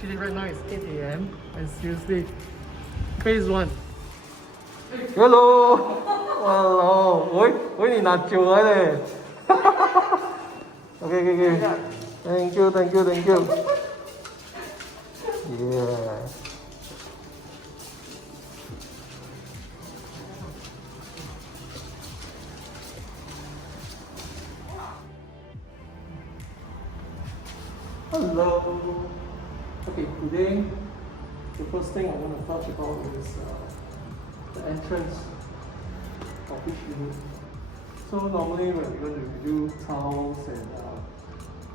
Actually, right now it's 8 a.m. and seriously, phase 1. Hello! Hello! Ôi,你拿酒来嘞！Okay. Thank you. Yeah. Hello. Okay, today the first thing I want to touch about is the entrance of each unit. So normally when we're going to do tiles and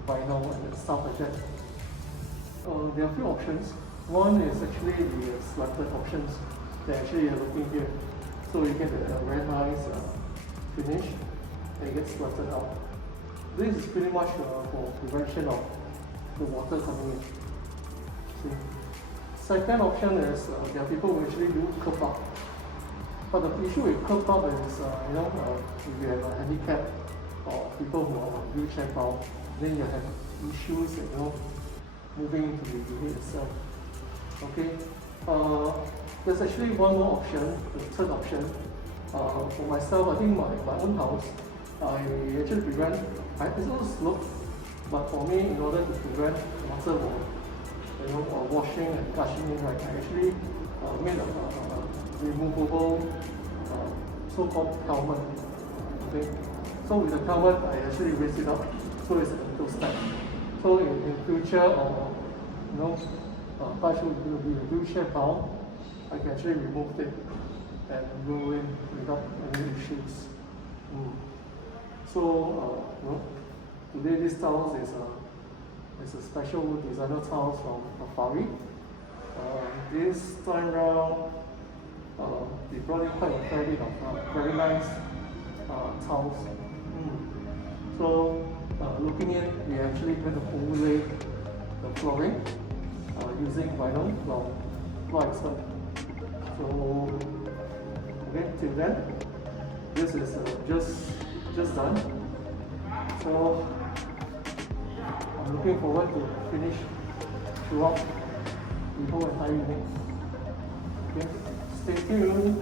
vinyl and stuff like that, there are a few options. One is actually the slatted options that actually you're looking here. So you get a very nice finish and it gets slatted out. This is pretty much for prevention of the water coming in. See? Second option is there are people who actually do curb up. But the issue with curb up is, if you have a handicap or people who are on wheelchair bound, then you have issues, moving into the unit itself. Okay. There's actually one more option, the third option. For myself, I think my own house, I actually prevent. It's also slope, but for me, in order to prevent water washing and gushing in, right, I actually made a removable so-called helmet. Okay, so with the helmet, I actually raise it up, so it's a little step. So in future, or touch wood will be a wheelchair bound, I can actually remove it and roll in without any issues. So today this tiles is a special designer tiles from Afari. This time round, they brought in quite a fair bit of very nice tiles. So looking in, we actually going to overlay the flooring using vinyl from expert. So okay, till then, this is just done. So I'm looking forward to finish throughout the whole entire unit. Okay, stay tuned.